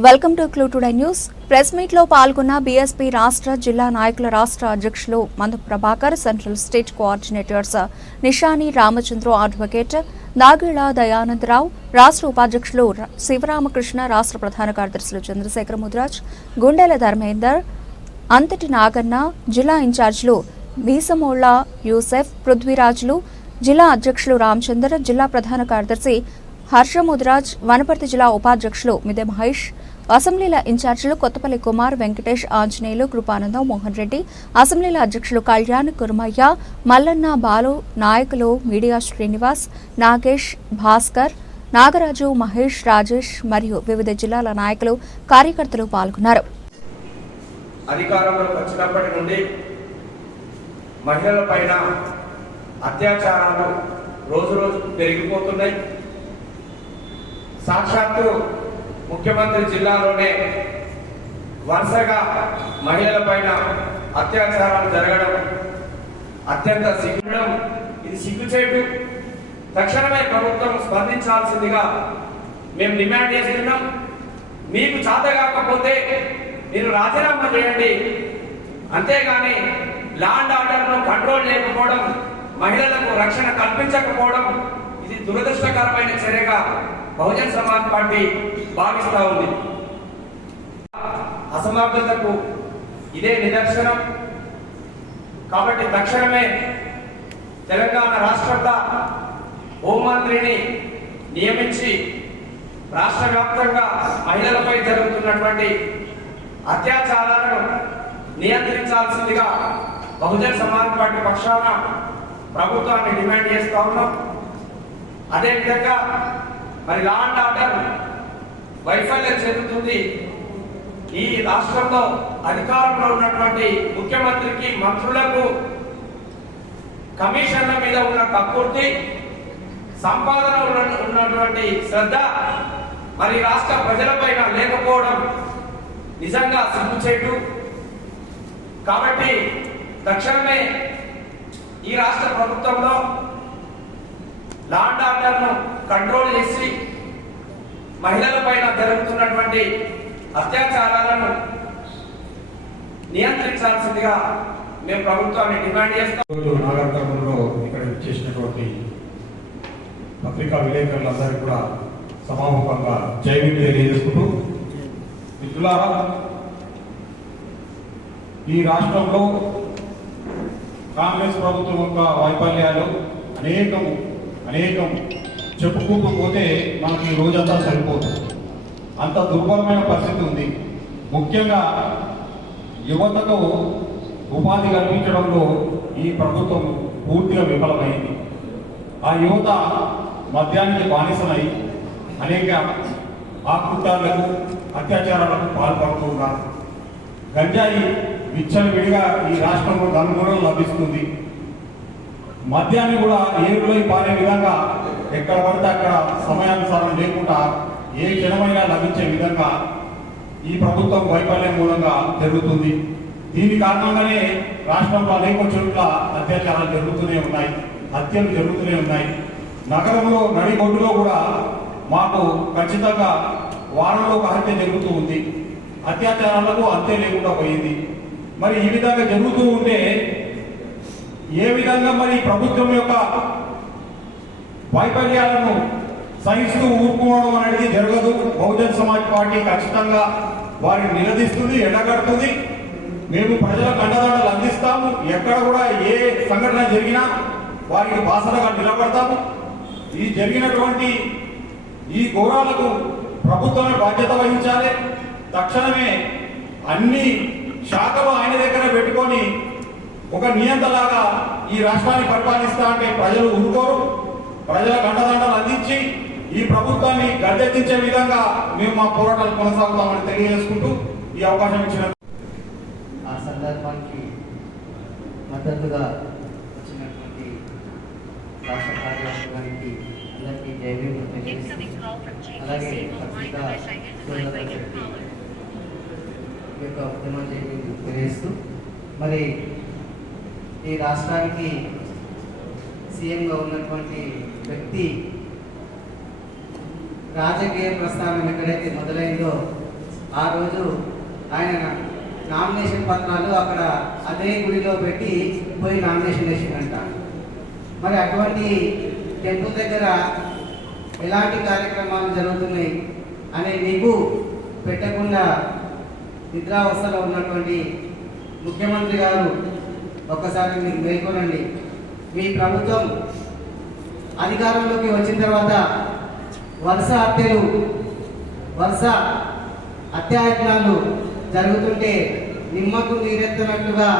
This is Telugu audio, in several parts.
Welcome to clue today news press మీట్లో పాల్గొన్న బీఎస్పీ రాష్ట్ర జిల్లా నాయకుల రాష్ట్ర అధ్యక్షులు Mandu Prabhakar central state coordinators Nishani Ramachandra advocate Nagila Dayanandarao రాష్ట్ర ఉపాధ్యక్షులు శివరామకృష్ణ రాష్ట్ర ప్రధాన కార్యదర్శులు చంద్రశేఖర్ ముద్రాజ్ గుండెల ధర్మేందర్ అంతటి నాగన్న జిల్లా ఇన్ఛార్జీలు మీసమోళ్ళ యూసెఫ్ పృథ్వీరాజులు జిల్లా అధ్యక్షులు రామచందర్ జిల్లా ప్రధాన కార్యదర్శి హర్షముద్రాజ్ వనపర్తి జిల్లా ఉపాధ్యక్షులు మిదే మహేష్ అసెంబ్లీల ఇన్ఛార్జీలు కొత్తపల్లి కుమార్ వెంకటేష్ ఆంజనేయులు కృపానందం మోహన్ రెడ్డి అసెంబ్లీల అధ్యక్షులు కళ్యాణ్ కురుమయ్య మల్లన్న బాలు నాయకులు మీడియా శ్రీనివాస్ నాగేష్ భాస్కర్ నాగరాజు మహేష్ రాజేష్ మరియు వివిధ జిల్లాల నాయకులు కార్యకర్తలు పాల్గొన్నారు. అధికారంలోకి వచ్చినప్పటి నుండి మహిళలపైన అత్యాచారాలు రోజు రోజు పెరిగిపోతున్నాయి. సాక్షాత్తు ముఖ్యమంత్రి జిల్లాలోనే వరుసగా మహిళల పైన అత్యాచారాలు జరగడం అత్యంత సిగ్గుడం ఇది సిగ్గుచేటు. తక్షణమే ప్రభుత్వం స్పందించాల్సిందిగా మేము డిమాండ్ చేస్తున్నాం. మీకు చేత కాకపోతే మీరు రాజీనామా చేయండి. అంతేగాని ల్యాండ్ ఆర్డర్ను కంట్రోల్ చేయకపోవడం మహిళలకు రక్షణ కల్పించకపోవడం ఇది దురదృష్టకరమైన చర్యగా బహుజన్ సమాజ్ పార్టీ భావిస్తా ఉంది. అసమర్థతకు ఇదే నిదర్శనం. కాబట్టి తక్షణమే తెలంగాణ రాష్ట్రంలో హోంమంత్రిని నియమించి రాష్ట్ర వ్యాప్తంగా మహిళలపై జరుగుతున్నటువంటి అత్యాచారాలను నియంత్రించాల్సిందిగా బహుజన్ సమాజ్ పార్టీ పక్షాన ప్రభుత్వాన్ని డిమాండ్ చేస్తా ఉన్నాం. అదేవిధంగా మరి లా అండ్ ఆర్డర్ వైఫల్యం చెందుతుంది. ఈ రాష్ట్రంలో అధికారంలో ఉన్నటువంటి ముఖ్యమంత్రికి మంత్రులకు కమిషన్ల మీద ఉన్న కక్కుర్తి సంపాదన ఉన్నటువంటి శ్రద్ధ మరి రాష్ట్ర ప్రజలపైన లేకపోవడం నిజంగా సిగ్గుచేటు. కాబట్టి తక్షణమే ఈ రాష్ట్ర ప్రభుత్వంలో లాండ్ ఆర్డర్ను కంట్రోల్ చేసి మహిళల పైన జరుగుతున్నటువంటి అత్యాచారాలను నియంత్రించాల్సిందిగా మేము ప్రభుత్వాన్ని డిమాండ్ చేస్తాం. ఈరోజు ఇక్కడ చేసినటువంటి పత్రికా విలేకరులందరికీ కూడా సమాముఖంగా జైలు తెలియజేసుకుంటూ మిత్రులారా ఈ రాష్ట్రంలో కాంగ్రెస్ ప్రభుత్వం యొక్క వైఫల్యాలు అనేకం అనేకం చెప్పుకుంటూ పోతే మనకి ఈ రోజంతా సరిపోతుంది అంత దుర్బలమైన పరిస్థితి ఉంది. ముఖ్యంగా యువతకు ఉపాధి కల్పించడంలో ఈ ప్రభుత్వం పూర్తిగా విఫలమైంది. ఆ యువత మద్యానికి బానిసలై అనేక ఆకృతాలకు అత్యాచారాలకు పాల్పడుతున్నారు గంజాయి విచ్చలవిడిగా ఈ రాష్ట్రంలో నలుమూలలు లభిస్తుంది. మద్యాన్ని కూడా ఏరులో పారే విధంగా ఎక్కడ పడితే అక్కడ సమయానుసారం లేకుండా ఏ క్షణమైనా లభించే విధంగా ఈ ప్రభుత్వం వైఫల్యం మూలంగా జరుగుతుంది. దీని కారణంగానే రాష్ట్రంలో అనేక చోట్ల అత్యాచారాలు జరుగుతూనే ఉన్నాయి. హత్యలు జరుగుతూనే ఉన్నాయి. నగరంలో నడిగొడ్డులో కూడా మాకు ఖచ్చితంగా వారంలో ఒక హత్య జరుగుతూ ఉంది. అత్యాచారాలకు అంతే లేకుండా పోయింది. మరి ఈ విధంగా జరుగుతూ ఉంటే ఏ విధంగా మరి ప్రభుత్వం యొక్క వైఫల్యాలను సహిస్తూ ఊరుకోవడం అనేది జరగదు. బహుజన్ సమాజ్ పార్టీ ఖచ్చితంగా వారిని నిలదీస్తుంది ఎండగడుతుంది. మేము ప్రజలకు అండదండలు అందిస్తాము. ఎక్కడ కూడా ఏ సంఘటన జరిగినా వారికి బాసలుగా నిలబడతాము. ఈ జరిగినటువంటి ఈ ఘోరాలకు ప్రభుత్వమే బాధ్యత వహించాలి. తక్షణమే అన్ని శాఖలు ఆయన దగ్గర పెట్టుకొని ఒక నియంతలాగా ఈ రాష్ట్రాన్ని పరిపాలిస్తా అంటే ప్రజలు ఊరుకోరు. ప్రజలకు అండదండలు అందించి ఈ ప్రభుత్వాన్ని గద్దెదించే విధంగా మేము మా పోరాటాలు కొనసాగుతామని తెలియజేసుకుంటూ ఈ అవకాశం ఇచ్చిన ఆ సందర్భానికి మద్దతుగా వచ్చినటువంటి రాష్ట్ర కార్యవర్గానికి అందరికీ జైలు అలాగే ఈ యొక్క ఉద్యమం జరిగింది తెలియజేస్తూ మరి ఈ రాష్ట్రానికి సీఎంగా ఉన్నటువంటి వ్యక్తి రాజకీయ ప్రస్థానం ఎక్కడైతే మొదలైందో ఆ రోజు ఆయన నామినేషన్ పత్రాలు అక్కడ అదే గుడిలో పెట్టి పోయి నామినేషన్ వేసిందంట మరి అటువంటి టెంపుల్ దగ్గర ఎలాంటి కార్యక్రమాలు జరుగుతున్నాయి అనే నీకు పెట్టకుండా నిద్రావస్థలో ఉన్నటువంటి ముఖ్యమంత్రి గారు ఒక్కసారి మీరు మేల్కొనండి. మీ ప్రభుత్వం అధికారంలోకి వచ్చిన తర్వాత వరుస హత్యలు వరుస అత్యాయత్నాలు జరుగుతుంటే నిమ్మకు నీరెత్తినట్టుగా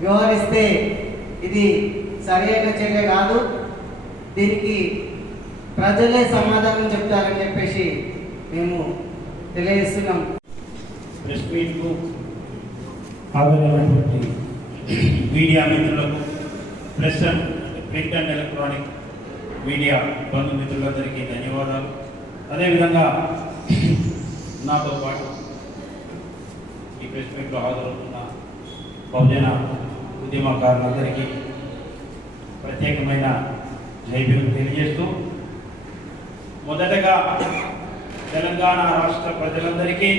వ్యవహరిస్తే ఇది సరైన చర్య కాదు. దీనికి ప్రజలే సమాధానం చెప్తారని చెప్పేసి మేము తెలియజేస్తున్నాం. ప్రెస్ మీట్కు హాజరైనటువంటి మీడియా మిత్రులకు press and print and electronic media బంధుమిత్రులందరికీ ధన్యవాదాలు. అదేవిధంగా నాతో పాటు ఈ ప్రెస్ మీట్లో హాజరవుతున్న బహుజన ఉద్యమకారులందరికీ ప్రత్యేకమైన జైబీలు తెలియజేస్తూ మొదటగా తెలంగాణ రాష్ట్ర ప్రజలందరికీ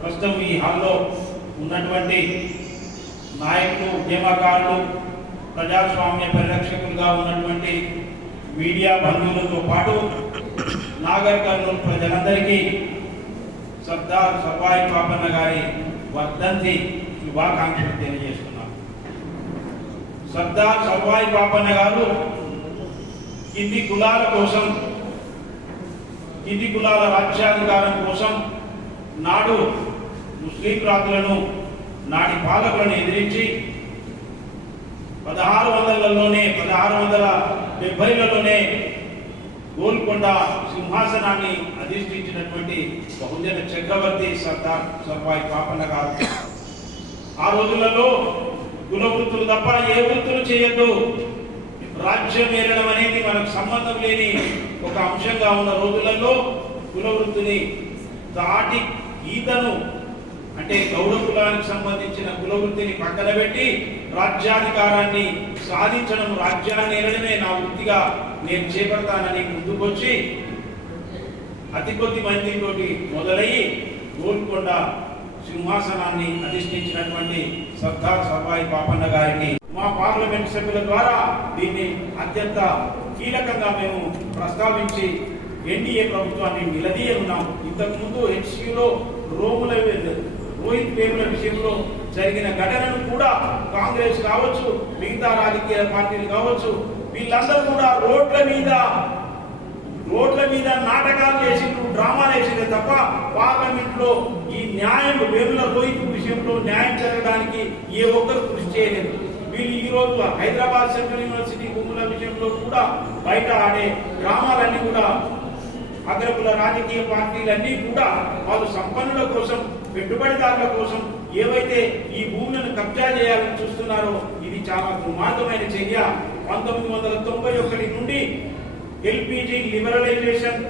ప్రస్తుతం ఈ హాల్లో ఉన్నటువంటి నాయకులు ఉద్యమకారులు ప్రజాస్వామ్య పరిరక్షకులుగా ఉన్నటువంటి మీడియా బంధువులతో పాటు నాగర్ కర్నూలు ప్రజలందరికీ సర్దార్ సబాయి పాపన్న గారి వర్ధంతి శుభాకాంక్షలు తెలియజేస్తున్నాం. సర్దార్ సబాయి పాపన్న గారు కింది కులాల కోసం కింది కులాల రాజ్యాధికారం కోసం నాడు ముస్లిం రాజులను నాటి పాలకులను ఎదిరించి పదహారు వందలలోనే పదహారు వందల డెబ్బైలలోనే గోల్కొండ సింహాసనాన్ని అధిష్ఠించినటువంటి బహుజన చక్రవర్తి సర్దార్ సర్వాయి పాపన్న గారు. ఆ రోజులలో కుల వృత్తులు తప్ప ఏ వృత్తులు చేయొద్దు. రాజ్యం ఏలడం అనేది మనకు సంబంధం లేని ఒక అంశంగా ఉన్న రోజులలో కుల వృత్తిని దాటి ఈతను అంటే గౌడ కులానికి సంబంధించిన కులవృత్తిని పక్కన పెట్టి రాజ్యాధికారాన్ని సాధించడం రాజ్యాన్ని ఏడమే నా వృత్తిగా నేను చేపడతానని ముందుకొచ్చి అతి కొద్ది మందితోటి మొదలయ్యి గోల్కొండ సింహాసనాన్ని అధిష్ఠించినటువంటి సర్దార్ సర్వాయి పాపన్న గారికి మా పార్లమెంట్ సభ్యుల ద్వారా దీన్ని అత్యంత కీలకంగా మేము ప్రస్తావించి ఎన్డీఏ ప్రభుత్వాన్ని నిలదీయనున్నాం. ఉన్నాం ఇంతకుముందు హెచ్సిలో రోముల రోహిత్ వేముల విషయంలో జరిగిన ఘటనను కూడా కాంగ్రెస్ కావచ్చు మిగతా రాజకీయ పార్టీలు కావచ్చు వీళ్ళందరూ కూడా రోడ్ల మీద రోడ్ల మీద నాటకాలు చేసిండ్రు డ్రామాలు వేసిందే తప్ప పార్లమెంట్లో ఈ న్యాయం వేముల రోహిత్ విషయంలో న్యాయం జరగడానికి ఏ ఒక్కరు కృషి చేయలేదు. వీళ్ళు ఈ రోజు హైదరాబాద్ సెంట్రల్ యూనివర్సిటీ భూముల విషయంలో కూడా బయట ఆడే డ్రామాలన్నీ కూడా అగ్రకుల రాజకీయ పార్టీలన్నీ కూడా వాళ్ళు సంపన్నుల కోసం పెట్టుబడిదారుల కోసం ఏవైతే ఈ భూములను కబ్జా చేయాలని చూస్తున్నారో ఇది చాలా దుర్మార్గమైన చర్య. పంతొమ్మిది వందల తొంభై ఒకటి నుండి ఎల్పిజి లిబరలైజేషన్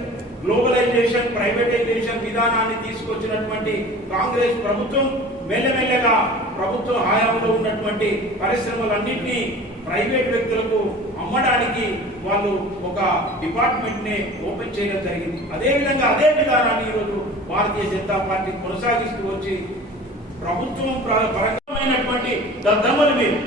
గ్లోబలైజేషన్ ప్రైవేటైజేషన్ విధానాన్ని తీసుకొచ్చినటువంటి కాంగ్రెస్ ప్రభుత్వం మెల్లమెల్లగా ప్రభుత్వ హయాంలో ఉన్నటువంటి పరిశ్రమలన్నింటినీ ప్రైవేట్ వ్యక్తులకు అమ్మడానికి వాళ్ళు ఒక డిపార్ట్మెంట్ని ఓపెన్ చేయడం జరిగింది. అదే విధంగా అదే విధానాన్ని ఈరోజు భారతీయ జనతా పార్టీ కొనసాగిస్తూ వచ్చి ప్రభుత్వం ప్ర- పరంగమైనటువంటి దద్దమ్మలు మీరు.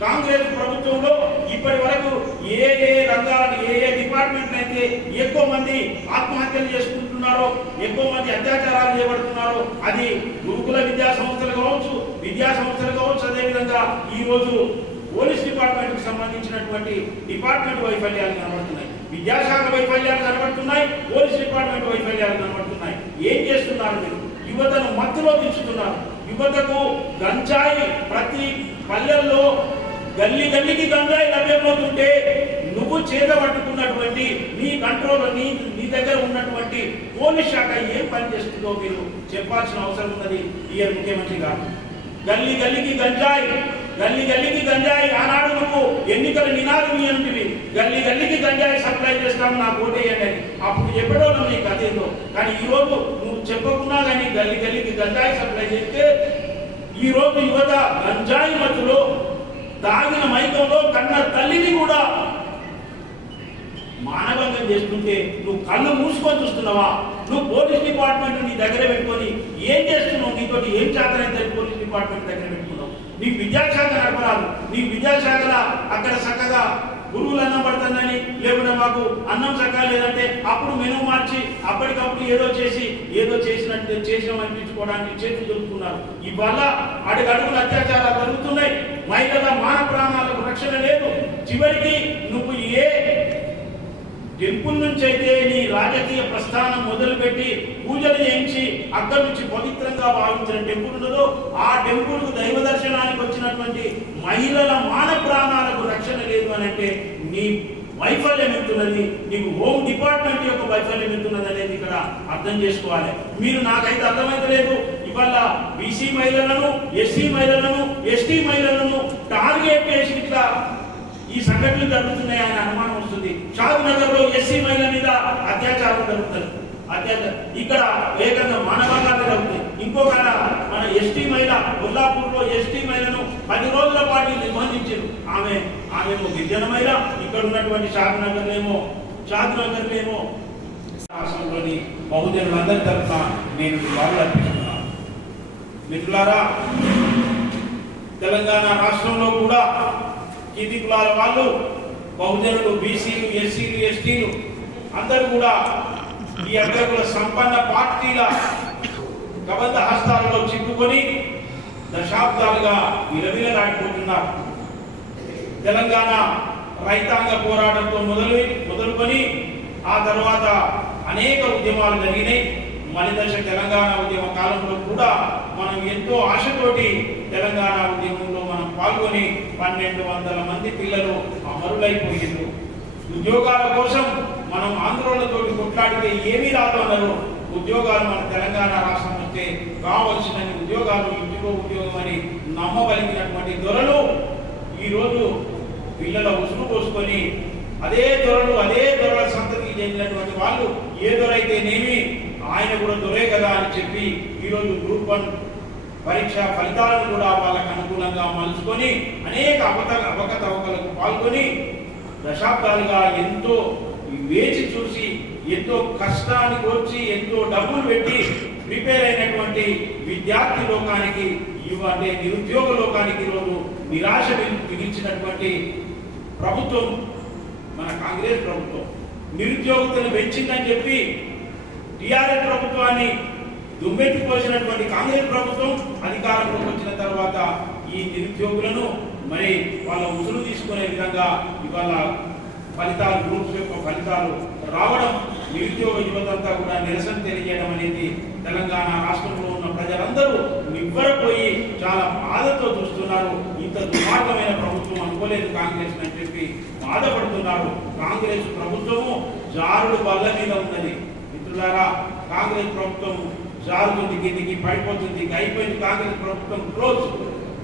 కాంగ్రెస్ ప్రభుత్వంలో ఇప్పటి వరకు ఏ ఏ రంగాలను ఏ ఏ డిపార్ట్మెంట్ అయితే ఎక్కువ మంది ఆత్మహత్యలు చేసుకుంటున్నారో ఎక్కువ మంది అత్యాచారాలు చేయబడుతున్నారో అది గురుకుల విద్యా సంస్థలు కావచ్చు విద్యా సంస్థలు కావచ్చు అదేవిధంగా ఈరోజు పోలీస్ డిపార్ట్మెంట్కి సంబంధించినటువంటి డిపార్ట్మెంట్ వైఫల్యాలు కనబడుతున్నాయి. విద్యాశాఖ వైఫల్యాలు కనబడుతున్నాయి పోలీస్ డిపార్ట్మెంట్ వైఫల్యాలు కనబడుతున్నాయి. ఏం చేస్తున్నారు మీరు? యువతను మత్తులో దించుతున్నారు. యువతకు గంజాయి ప్రతి పల్లెల్లో గల్లీ గల్లికి గంజాయి లభ్యమవుతుంటే నువ్వు చేత పట్టుకున్నటువంటి నీ కంట్రోల్ నీ నీ దగ్గర ఉన్నటువంటి పోలీస్ శాఖ ఏం పని చేస్తుందో మీరు చెప్పాల్సిన అవసరం ఉన్నది ఈ ముఖ్యమంత్రి గారు. గల్లీ గల్లీకి గంజాయి గల్లీ గల్లీకి గంజాయి ఆనాడు నువ్వు ఎన్నికల నినాదం ఏంటివి గల్లీ గల్లీకి గంజాయి సప్లై చేస్తాము నా ఓటేయండి అని. అప్పుడు చెప్పేటోళ్ళం నీ కథలో కానీ ఈ రోజు నువ్వు చెప్పకున్నా కానీ గల్లీ గల్లీకి గంజాయి సప్లై చేస్తే ఈ రోజు యువత గంజాయి మధ్యలో దాగిన మైకంలో కన్న తల్లిని కూడా మానభంగం చేస్తుంటే నువ్వు కళ్ళు మూసుకొని చూస్తున్నావా? నువ్వు పోలీస్ డిపార్ట్మెంట్ నీ దగ్గర పెట్టుకొని ఏం చేస్తున్నావు? నీతోటి ఏం చేతనైతే పోలీస్ డిపార్ట్మెంట్ దగ్గర నీకు నీ విద్యాశాఖ నడపరాదు. నీకు విద్యాశాఖల అక్కడ చక్కగా గురువులు అన్నం పడుతుందని లేకుంటే మాకు అన్నం చక్కగా లేదంటే అప్పుడు మెను మార్చి అప్పటికప్పుడు ఏదో చేసి ఏదో చేసినట్టు చేసాం అనిపించుకోవడానికి చేతులు దొరుకుతున్నారు. ఇవాళ అడుగడుగులు అత్యాచారాలు జరుగుతున్నాయి. మహిళల మాన ప్రాణాలకు రక్షణ లేదు. చివరికి నువ్వు ఏ టెంపుల్ నుంచి అయితే నీ రాజకీయ ప్రస్థానం మొదలుపెట్టి పూజలు చేయించి అక్కడి నుంచి పవిత్రంగా భావించిన టెంపుల్ ఉండదు ఆ టెంపుల్ దైవ దర్శనానికి వచ్చినటువంటి మహిళల మాన ప్రాణాలకు రక్షణ లేదు అని అంటే నీ వైఫల్యం ఎంతున్నది నీకు హోమ్ డిపార్ట్మెంట్ యొక్క వైఫల్యం ఎంతున్నది అనేది ఇక్కడ అర్థం చేసుకోవాలి. మీరు నాకైతే అర్థమైతలేదు. ఇవాళ బీసీ మహిళలను ఎస్సీ మహిళలను ఎస్టీ మహిళలను టార్గెట్ చేసి ఇట్లా ఈ సంఘటనలు అనే అనుమానం వస్తుంది. షాద్ నగర్లో ఎస్సీ మహిళ మీద అత్యాచారం జరుగుతుంది. అత్యాచారం. ఇక్కడ వేగంగా మానవాళాలు జరుగుతాయి ఇంకొక మన ఎస్టీ మహిళ కొల్లాపూర్లో ఎస్టీ మహిళను పది రోజుల పాటు నిర్బంధించారు ఆమె ఆమెను గిరిజన మహిళ ఇక్కడ ఉన్నటువంటి షాద్ నగర్ ఏమో షాద్ నగర్ ఏమో రాష్ట్రంలోని బహుజనులందరి తరఫున నేను వాళ్ళు అర్పిస్తున్నాను. మిత్రులారా తెలంగాణ రాష్ట్రంలో కూడా కింది కులాల వాళ్ళు బహుజనులు బీసీలు ఎస్సీలు ఎస్టీలు అందరూ కూడా ఈ అభ్యర్థుల సంపన్న పార్టీల కబంధ హస్తాలలో చిక్కుకొని దశాబ్దాలుగా విలవిలలాడిపోతున్నారు. తెలంగాణ రైతాంగ పోరాటంతో మొదలు మొదలుకొని ఆ తర్వాత అనేక ఉద్యమాలు జరిగినాయి. మలిదశ తెలంగాణ ఉద్యమ కాలంలో కూడా మనం ఎంతో ఆశతోటి తెలంగాణ ఉద్యమంలో పాల్గొని పన్నెండు వందల మంది పిల్లలు అమరులైపోయిండ్రు ఉద్యోగాల కోసం మనం ఆందోళనతో కొట్లాడితే ఏమీ రాదు అన్నారు ఉద్యోగాలు మన తెలంగాణ రాష్ట్రం వస్తే కావలసినన్ని ఉద్యోగాలు ఇంటిలో ఉద్యోగం అని నమ్మగలిగినటువంటి దొరలు ఈరోజు పిల్లల ఉసురు పోసుకొని అదే దొరలు అదే దొరల సంతతికి చెందినటువంటి వాళ్ళు ఏ దొరైతేనేమి ఆయన కూడా దొరే కదా అని చెప్పి ఈరోజు గ్రూప్ వన్ పరీక్ష ఫలితాలను కూడా వాళ్ళకు అనుకూలంగా మలుచుకొని అనేక అవత అవకతవకలకు పాల్గొని దశాబ్దాలుగా ఎంతో వేచి చూసి ఎంతో కష్టానికి వచ్చి ఎంతో డబ్బులు పెట్టి ప్రిపేర్ అయినటువంటి విద్యార్థి లోకానికి ఇవ అంటే నిరుద్యోగ లోకానికి ఈరోజు నిరాశ మిగి- మిగిల్చినటువంటి ప్రభుత్వం మన కాంగ్రెస్ ప్రభుత్వం. నిరుద్యోగతను పెంచిందని చెప్పి టిఆర్ఎస్ ప్రభుత్వాన్ని దుమ్మెత్తిపోసినటువంటి కాంగ్రెస్ ప్రభుత్వం అధికారంలోకి వచ్చిన తర్వాత ఈ నిరుద్యోగులను మరి వాళ్ళ ఉసులు తీసుకునే విధంగా ఇవాళ ఫలితాలు గ్రూప్స్ యొక్క ఫలితాలు రావడం నిరుద్యోగ యువతంతా కూడా నిరసన తెలియజేయడం అనేది తెలంగాణ రాష్ట్రంలో ఉన్న ప్రజలందరూ నివ్వరపోయి చాలా బాధతో చూస్తున్నారు. ఇంత దుర్మార్గమైన ప్రభుత్వం అనుకోలేదు కాంగ్రెస్ అని చెప్పి బాధపడుతున్నారు. కాంగ్రెస్ ప్రభుత్వము జారుడు బల్ల మీద ఉన్నది. మిత్రులారా కాంగ్రెస్ ప్రభుత్వం జారుతుంది కిందికి పడిపోతుంది అయిపోయింది కాంగ్రెస్ ప్రభుత్వం క్లోజ్.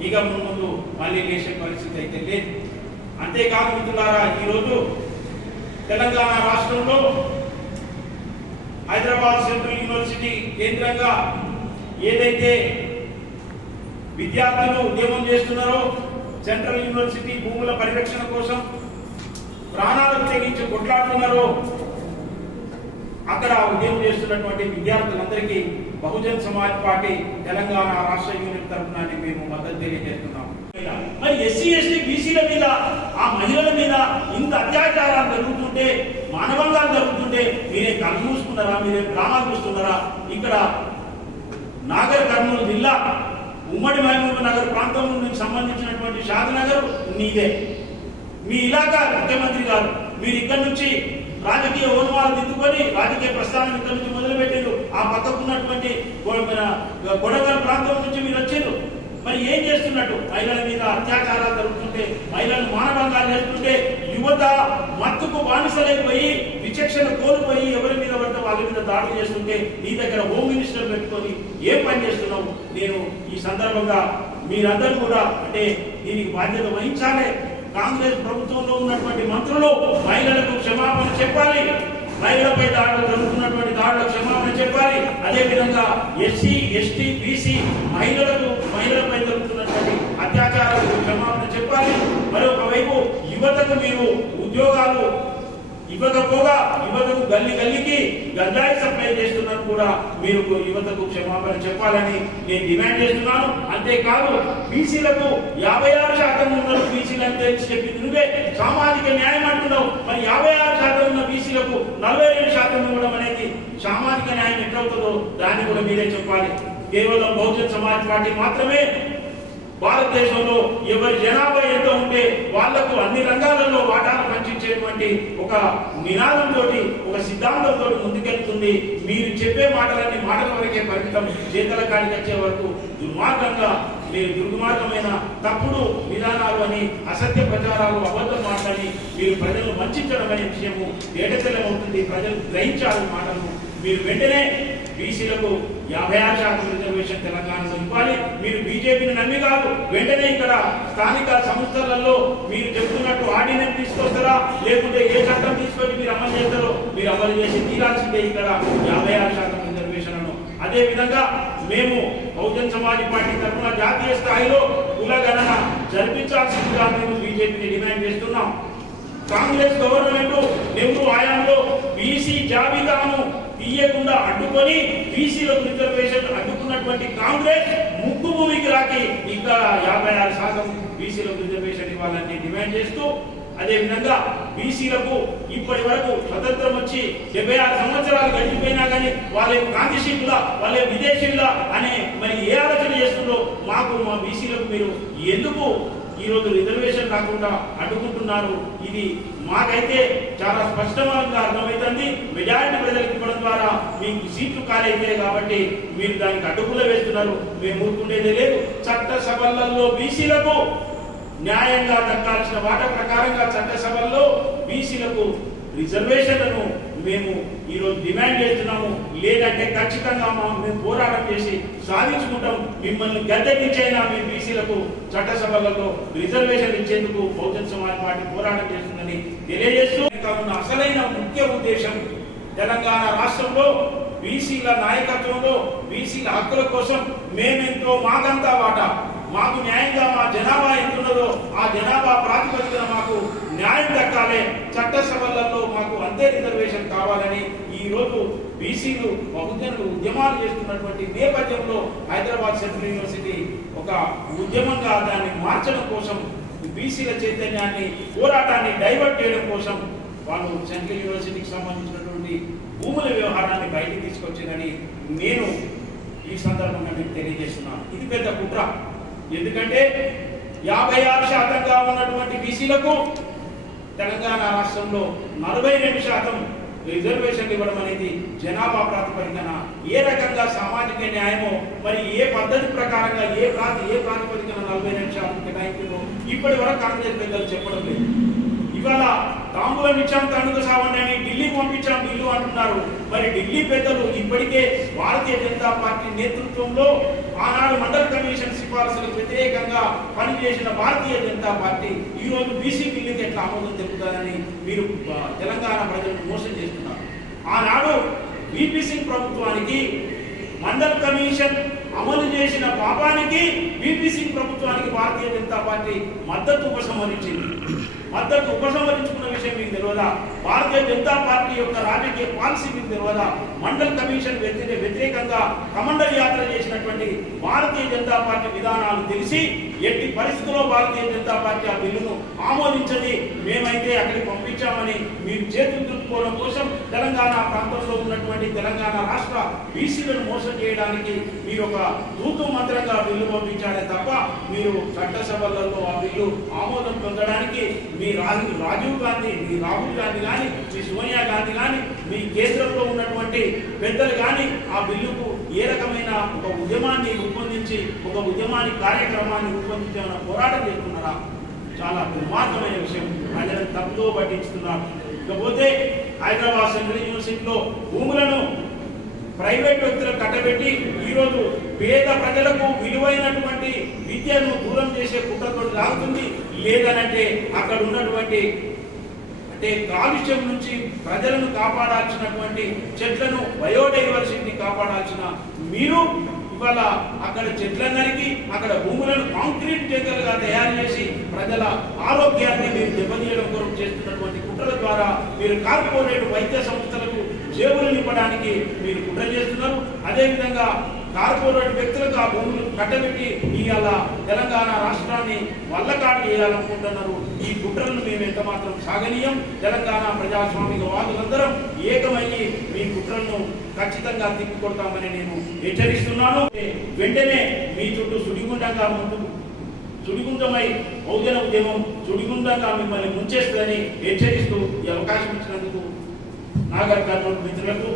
ఇక ముందు మళ్ళీ లేచే పరిస్థితి అయితే లేదు. అంతేకాదు మిత్రులారా ఈరోజు తెలంగాణ రాష్ట్రంలో హైదరాబాద్ సెంట్రల్ యూనివర్సిటీ కేంద్రంగా ఏదైతే విద్యార్థులు ఉద్యమం చేస్తున్నారో సెంట్రల్ యూనివర్సిటీ భూముల పరిరక్షణ కోసం ప్రాణాలకు తెగించి కొట్లాడుతున్నారో అక్కడ ఉద్యమం చేస్తున్నటువంటి విద్యార్థులందరికీ బహుజన్ సమాజ్ పార్టీ తెలంగాణ రాష్ట్ర యూనిట్ తరఫున మేము మద్దతు తెలియజేస్తున్నాం మరి ఎస్సీ ఎస్టీ బీసీల మీద ఆ మహిళల మీద ఇంత అత్యాచారాలు జరుగుతుంటే మానవంగాలు జరుగుతుంటే మీరే కళ్ళు మూసుకున్నారా? మీరే ప్రాణాలు చూస్తున్నారా ఇక్కడ నాగర్ కర్నూలు జిల్లా ఉమ్మడి మహబూబ్ నగర్ ప్రాంతం నుంచి సంబంధించినటువంటి షాదనగర్ మీదే. మీ ఇలాకా ముఖ్యమంత్రి గారు మీరు ఇక్కడి నుంచి రాజకీయ ఓన్వాలు దిద్దుకొని రాజకీయ ప్రస్థానం ఇక్కడ నుంచి మొదలుపెట్టారు ఆ పక్కకున్నటువంటి కొడగల్ ప్రాంతం నుంచి మీరు వచ్చారు మరి ఏం చేస్తున్నట్టు? మహిళల మీద అత్యాచారాలు జరుగుతుంటే మహిళలు మానభంగాలు చేస్తుంటే యువత మత్తుకు బానిసలైపోయి విచక్షణ కోల్పోయి ఎవరి మీద పడితే వాళ్ళ మీద దాడులు చేస్తుంటే నీ దగ్గర హోమ్ మినిస్టర్ పెట్టుకొని ఏం పని చేస్తున్నావు? నేను ఈ సందర్భంగా మీరందరూ కూడా అంటే దీనికి బాధ్యత వహించాలి. కాంగ్రెస్ ప్రభుత్వంలో ఉన్నటువంటి మంత్రులు మహిళలకు క్షమాపణ చెప్పాలి. మహిళలపై దాడులు జరుగుతున్నటువంటి దాడులకు క్షమాపణ చెప్పాలి. అదే విధంగా ఎస్సీ ఎస్టీ బీసీ మహిళలకు మహిళలపై జరుగుతున్నటువంటి అత్యాచారాలకు క్షమాపణ చెప్పాలి. మరొక వైపు యువతకు మీరు ఉద్యోగాలు ఇవ్వకపోగా యువతకు గల్లి గల్లికి గంజాయి సప్లై చేస్తున్నారు కూడా మీరు యువతకు క్షమాపణ చెప్పాలని నేను డిమాండ్ చేస్తున్నాను. అంతేకాదు బీసీలకు యాభై ఆరు శాతం ఉన్నారు బీసీలు అని తెలిసి చెప్పింది నువ్వే. సామాజిక న్యాయం అంటున్నావు. మరి యాభై ఆరు శాతం ఉన్న బీసీలకు నలభై రెండు శాతం ఇవ్వడం అనేది సామాజిక న్యాయం ఎట్లవుతుందో దాన్ని కూడా మీరే చెప్పాలి. కేవలం బహుజన్ సమాజ్ పార్టీ మాత్రమే. భారతదేశంలో ఎవరి జనాభా ఎంత ఉంటే వాళ్ళకు అన్ని రంగాలలో వాటాలు పంచించేటువంటి ఒక నినాదంతో ఒక సిద్ధాంతంతో ముందుకెళ్తుంది. మీరు చెప్పే మాటలన్నీ మాటల వరకే పరిమితం. చేతల కాడికి వచ్చే వరకు దుర్మార్గంగా మీరు దుర్మార్గమైన తప్పుడు విధానాలు అని అసత్య ప్రచారాలు అబద్ధం మాటలని మీరు ప్రజలు వంచడం అనే విషయము ఏటతెల్లమవుతుంది ప్రజలు గ్రహించాలి మాటలు మీరు వెంటనే బీసీలకు యాభై ఆరు శాతం రిజర్వేషన్ తెలంగాణలో ఇవ్వాలి. మీరు బీజేపీని నమ్మి కాదు. వెంటనే ఇక్కడ స్థానిక సంస్థలలో మీరు చెప్తున్నట్టు ఆర్డినెన్స్ తీసుకొస్తారా? లేకుంటే ఏ చట్టం తీసుకొని మీరు అమలు చేస్తారో? మీరు అమలు చేసి తీరాల్సిందే ఇక్కడ యాభై ఆరు శాతం రిజర్వేషన్లను. అదేవిధంగా మేము బహుజన్ సమాజ్ పార్టీ తరఫున జాతీయ స్థాయిలో కులగణన జరిపించాల్సిందిగా మేము బీజేపీని డిమాండ్ చేస్తున్నాం. కాంగ్రెస్ గవర్నమెంట్ నెహ్రూ హయాంలో బీసీ జాబితాను తీయకుండా అడ్డుకొని బీసీలకు రిజర్వేషన్ అడ్డుకున్నటువంటి కాంగ్రెస్ ముక్కు భూమికి రాకి ఇంకా యాభై ఆరు శాతం బీసీలకు రిజర్వేషన్ ఇవ్వాలని డిమాండ్ చేస్తూ అదే విధంగా బీసీలకు ఇప్పటి వరకు స్వతంత్రం వచ్చి డెబ్బై ఆరు సంవత్సరాలు గడిచిపోయినా కానీ వాళ్ళ కాంతిశీకుల వాళ్ళ విదేశీయుల అనే మరి ఏ ఆలోచన చేస్తుందో మాకు మా బీసీలకు మీరు ఎందుకు ఈరోజు రిజర్వేషన్ రాకుండా అడ్డుకుంటున్నారు. ఇది మాకైతే చాలా స్పష్టంగా అర్థమవుతుంది. మెజారిటీ ప్రజలకు ఇవ్వడం ద్వారా మీకు సీట్లు ఖాళీ అవుతాయి కాబట్టి మీరు దానికి అడ్డుకులు వేస్తున్నారు. మేము ఊరుకునేదే లేదు. చట్టసభలలో బీసీలకు న్యాయంగా దక్కాల్సిన వాటా ప్రకారంగా చట్టసభల్లో బీసీలకు రిజర్వేషన్లను మేము ఈరోజు డిమాండ్ చేస్తున్నాము. లేదంటే ఖచ్చితంగా మా మేము పోరాటం చేసి సాధించుకుంటాం. మిమ్మల్ని గద్దెకించైనా మేము బీసీలకు చట్టసభలలో రిజర్వేషన్ ఇచ్చేందుకు బహుజన్ సమాజ్ పార్టీ పోరాటం చేస్తుందని తెలియజేస్తూ కాకుండా అసలైన ముఖ్య ఉద్దేశం తెలంగాణ రాష్ట్రంలో బీసీల నాయకత్వంలో బీసీల హక్కుల కోసం మేమెంతో మాకంతా వాటా. మాకు న్యాయంగా మా జనాభా ఎంతున్నదో ఆ జనాభా ప్రాతిపదికన మాకు న్యాయం దక్కాలి. చట్టసభలలో మాకు అంతే రిజర్వేషన్ కావాలని ఈ రోజు బీసీలు బహుజనులు ఉద్యమాలు చేస్తున్నటువంటి నేపథ్యంలో హైదరాబాద్ సెంట్రల్ యూనివర్సిటీ ఒక ఉద్యమంగా దాన్ని మార్చడం కోసం బీసీల చైతన్యాన్ని పోరాటాన్ని డైవర్ట్ చేయడం కోసం వాళ్ళు సెంట్రల్ యూనివర్సిటీకి సంబంధించినటువంటి భూముల వ్యవహారాన్ని బయటికి తీసుకొచ్చిందని నేను ఈ సందర్భంగా మీకు తెలియజేస్తున్నాను. ఇది పెద్ద కుట్ర. ఎందుకంటే యాభై ఆరు శాతంగా ఉన్నటువంటి బీసీలకు తెలంగాణ రాష్ట్రంలో నలభై రెండు శాతం రిజర్వేషన్ ఇవ్వడం అనేది జనాభా ప్రాతిపదికన ఏ రకంగా సామాజిక న్యాయమో మరి ఏ పద్ధతి ప్రకారంగా ఏ ప్రాతి ఏ ప్రాతిపదికన నలభై రెండు శాతం కేటాయింపులో ఇప్పటి వరకు కాంగ్రెస్ పెద్దలు చెప్పడం లేదు. ఇవాళ తాంబూలం ఇచ్చాం కనుక సావండి అని ఢిల్లీ పంపించాం బిల్లు అంటున్నారు. మరి ఢిల్లీ పెద్దలు ఇప్పటికే భారతీయ జనతా పార్టీ నేతృత్వంలో ఆనాడు మండల కమిషన్ సిఫార్సులకు వ్యతిరేకంగా పనిచేసిన భారతీయ జనతా పార్టీ ఈ రోజు బీసీ బిల్లుకి ఎట్లా ఆమోదం తెలుపుతారని మీరు తెలంగాణ ప్రజలను మోసం చేస్తున్నారు. ఆనాడు బీపీ సింగ్ ప్రభుత్వానికి మండల్ కమిషన్ అమలు చేసిన పాపానికి బీపీ సింగ్ ప్రభుత్వానికి భారతీయ జనతా పార్టీ మద్దతు ఉపసంహరించింది. మద్దతు ఉపసంహరించుకున్న విషయం మీకు తెలియదా? భారతీయ జనతా పార్టీ యొక్క రాజకీయ పాలసీ మీకు తెలియదా? మండల్ కమిషన్ వ్యతిరేకంగా కమండల్ యాత్ర చేసినటువంటి భారతీయ జనతా పార్టీ విధానాలు తెలిసి ఎట్టి పరిస్థితుల్లో భారతీయ జనతా పార్టీ ఆ బిల్లును ఆమోదించని మేమైతే అక్కడికి పంపించామని మీరు చేతులు దులుపుకోవడం కోసం తెలంగాణ ప్రాంతంలో ఉన్నటువంటి తెలంగాణ రాష్ట్ర బీసీలను మోసం చేయడానికి మీరు ఒక తూతు మంత్రంగా బిల్లు పంపించాడే తప్ప మీరు చట్టసభలలో ఆ బిల్లు ఆమోదం పొందడానికి మీ రాజు రాజీవ్ గాంధీ మీ రాహుల్ గాంధీ కానీ మీ సోనియా గాంధీ కానీ మీ కేంద్రంలో ఉన్నటువంటి పెద్దలు కానీ ఆ బిల్లుకు ఏ రకమైన ఒక ఉద్యమాన్ని రూపొందించి ఒక ఉద్యమాన్ని కార్యక్రమాన్ని రూపొందించామన్న పోరాటం చేస్తున్నారా? చాలా దుర్మార్గమైన విషయం. ప్రజలను తప్పుతో పట్టించుతున్నారు ఇకపోతే హైదరాబాద్ సెంట్రల్ యూనివర్సిటీలో భూములను ప్రైవేట్ వ్యక్తులకు కట్టబెట్టి ఈరోజు పేద ప్రజలకు విలువైనటువంటి విద్యను దూరం చేసే కుట్రతో లాగుతుంది. లేదనంటే అక్కడ ఉన్నటువంటి అంటే కాలుష్యం నుంచి ప్రజలను కాపాడాల్సినటువంటి చెట్లను బయోడైవర్సిటీని కాపాడాల్సిన మీరు ఇవాళ అక్కడ చెట్లను నరికి అక్కడ భూములను కాంక్రీట్ జంగలుగా తయారు చేసి ప్రజల ఆరోగ్యాన్ని మీరు దెబ్బతీయడం కొరకు చేస్తున్నటువంటి కుట్రల ద్వారా మీరు కార్పొరేట్ వైద్య సంస్థలకు జేబులు నింపడానికి మీరు కుట్ర చేస్తున్నారు. అదేవిధంగా కార్పొరేట్ వ్యక్తులకు ఆ భూములు కట్టబెట్టి ఇవాళ తెలంగాణ రాష్ట్రాన్ని వల్లకాటు చేయాలనుకుంటున్నారు ఈ కుట్రలను మేము ఎంత మాత్రం సాగనీయం తెలంగాణ ప్రజాస్వామిక వాదులందరం ఏకమయ్యి మీ కుట్రలను ఖచ్చితంగా తిప్పికొడతామని నేను హెచ్చరిస్తున్నాను. వెంటనే మీ చుట్టూ సుడిగుండంగా ముందుకు సుడిగుండమై బహుజన ఉద్యమం సుడిగుండంగా మిమ్మల్ని ముంచేస్తుందని హెచ్చరిస్తూ ఈ అవకాశం ఇచ్చినందుకు నాగర్ కర్నూలు మిత్రులకు